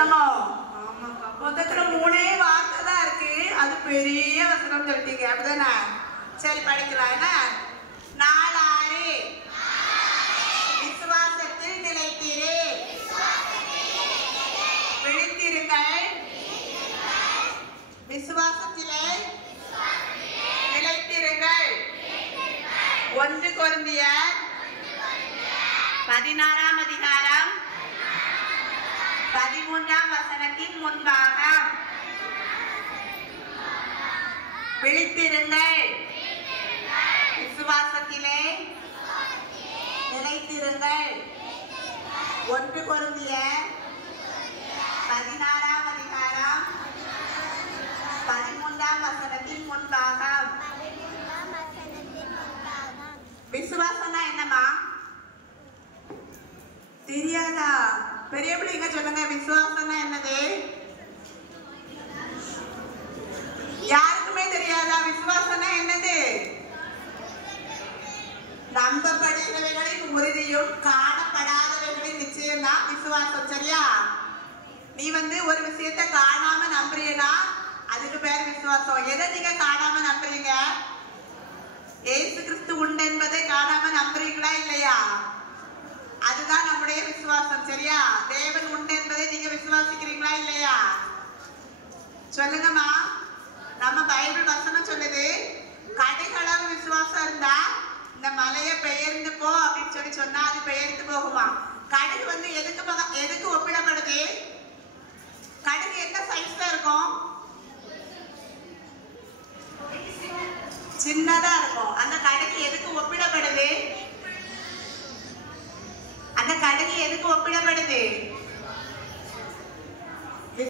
வசனமோ? மொத்தத்துல 3 வார்த்தை தான் இருக்கு. அது பெரிய வசனம் சொல்லிட்டீங்க, அப்படிதானே? சரி, படிக்கலாம். என்ன? 4:6 விசுவாசத்தில் நிலைத்திரு, விழித்திருங்கள். விசுவாசத்திலே நிலைத்திருங்கள். 1 கொரிந்தியர் 16ஆம் அதிகாரம் 13ஆம் வசனத்தின் முன்பாகம். விழித்திருங்கள், விசுவாசத்திலே நிலைத்திருங்கள். 1 கொரிந்தியர் 16ஆம் அதிகாரம் 13ஆம் வசனத்தின் முன்பாகம். விசுவாசம்னா என்னமா? தெரியாதா? பெரிய பிள்ளைங்க சொல்லுங்க, விசுவாசம்னா என்னது? யாருக்குமே தெரியாதா விசுவாசம்னா என்னது? நம்பப்படுகிறவைகளின் உறுதியும் காணப்படாதவைகளின் நிச்சயம் தான் விசுவாசம். சரியா? நீ ஒரு விஷயத்தை காணாம நம்புறீங்கன்னா அதுக்கு பேர் விசுவாசம். எதை நீங்க காணாம நம்புறீங்க? ஏசு கிறிஸ்து உண்டு என்பதை காணாம நம்புறீங்களா இல்லையா? அதுதான் நம்முடைய விசுவாசம். சரியா? தேவன் உண்டு என்பதை நீங்க விசுவாசிக்கிறீங்களா இல்லையா? சொல்லுங்கம்மா. நம்ம பைபிள் வசனம் சொல்லுது, கடுகளவு விசுவாசம் இருந்தா இந்த மலையை பெயர்ந்து போ அப்படின்னு சொன்னா அது பெயர்ந்து போகுமா? கடுகு எதுக்கு ஒப்பிடப்படுது? கடுகு என்ன சைஸ்ல இருக்கும்? சின்னதா இருக்கும். அந்த கடுகு எதுக்கு ஒப்பிடப்படுது? அந்த கடுகு எதுக்கு ஒப்பிடப்படுது?